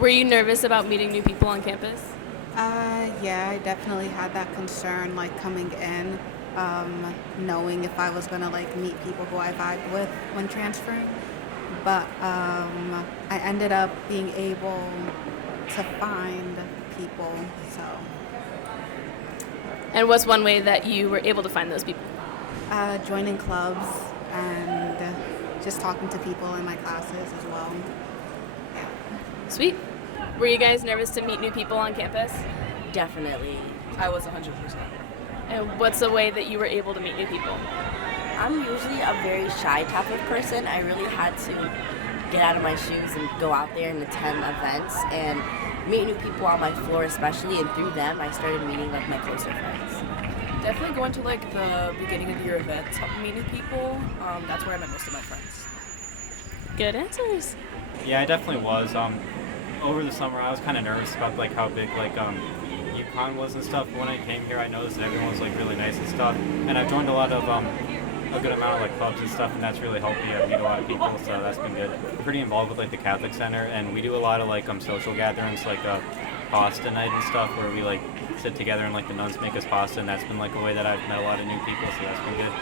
Were you nervous about meeting new people on campus? Yeah, I definitely had that concern, like coming in, knowing if I was gonna like meet people who I vibed with when transferring. But I ended up being able to find people. So And what's one way that you were able to find those people? joining clubs and just talking to people in my classes as well. Yeah. Sweet. Were you guys nervous to meet new people on campus? Definitely. I was 100%. And what's a way that you were able to meet new people? I'm usually a very shy type of person. I really had to get out of my shoes and go out there and attend events and meet new people on my floor especially, and through them I started meeting like my closer friends. Definitely going to like the beginning of the year events, helping meet new people. That's where I met most of my friends. Good answers. Yeah, I definitely was. Over the summer, I was kind of nervous about like how big UConn was and stuff. When I came here, I noticed that everyone was like really nice and stuff. And I've joined a lot of a good amount of like clubs and stuff, and that's really helped me meet a lot of people. So that's been good. I'm pretty involved with like the Catholic Center, and we do a lot of like social gatherings, like pasta night and stuff, where we like sit together and like the nuns make us pasta, and that's been like a way that I've met a lot of new people. So that's been good.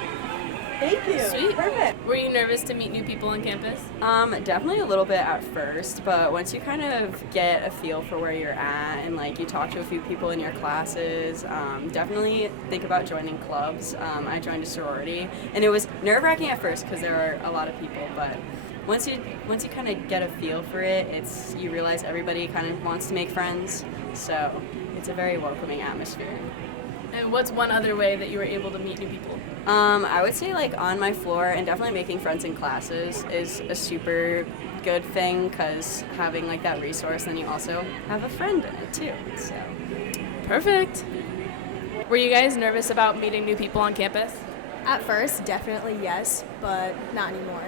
Thank you. Sweet. Perfect. Were you nervous to meet new people on campus? Definitely a little bit at first, but once you kind of get a feel for where you're at and like you talk to a few people in your classes, definitely think about joining clubs. I joined a sorority, and it was nerve-wracking at first because there are a lot of people, but once you kind of get a feel for it, you realize everybody kind of wants to make friends, so it's a very welcoming atmosphere. And what's one other way that you were able to meet new people? I would say like on my floor, and definitely making friends in classes is a super good thing because having like that resource, then you also have a friend in it too. So Perfect. Were you guys nervous about meeting new people on campus? At first, definitely yes, but not anymore.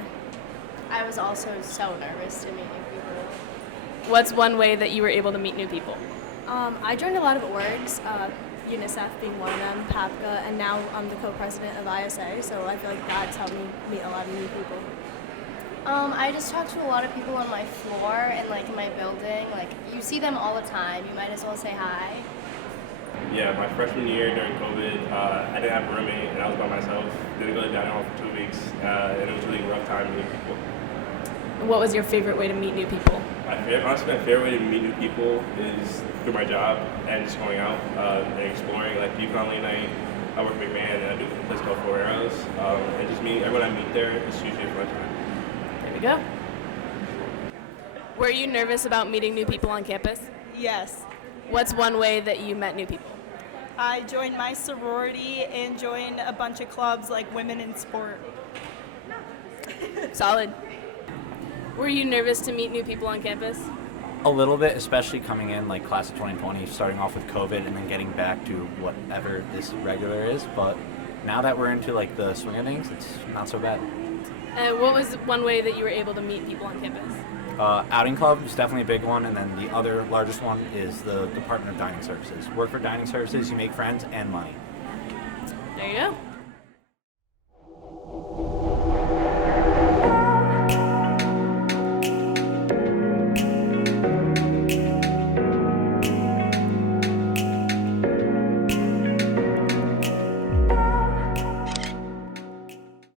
I was also so nervous to meet new people. What's one way that you were able to meet new people? I joined a lot of orgs, UNICEF being one of them, PAPCA, and now I'm the co-president of ISA, so I feel like that's helped me meet a lot of new people. I just talked to a lot of people on my floor and like in my building. Like you see them all the time. You might as well say hi. Yeah, my freshman year during COVID, I didn't have a roommate and I was by myself. Didn't go to dining hall for 2 weeks, and it was really a rough time meeting people. What was your favorite way to meet new people? Honestly, my favorite way to meet new people is through my job and just going out and exploring. Like UConn late night, I work McMahon and I do a place called Four Arrows. And just meeting everyone I meet there, it's usually a fun time. There we go. Were you nervous about meeting new people on campus? Yes. What's one way that you met new people? I joined my sorority and joined a bunch of clubs like Women in Sport. Solid. Were you nervous to meet new people on campus? A little bit, especially coming in like class of 2020, starting off with COVID and then getting back to whatever this regular is. But now that we're into like the swing of things, it's not so bad. What was one way that you were able to meet people on campus? Outing club is definitely a big one, and then the other largest one is the Department of Dining Services. Work for dining services, you make friends and money. There you go.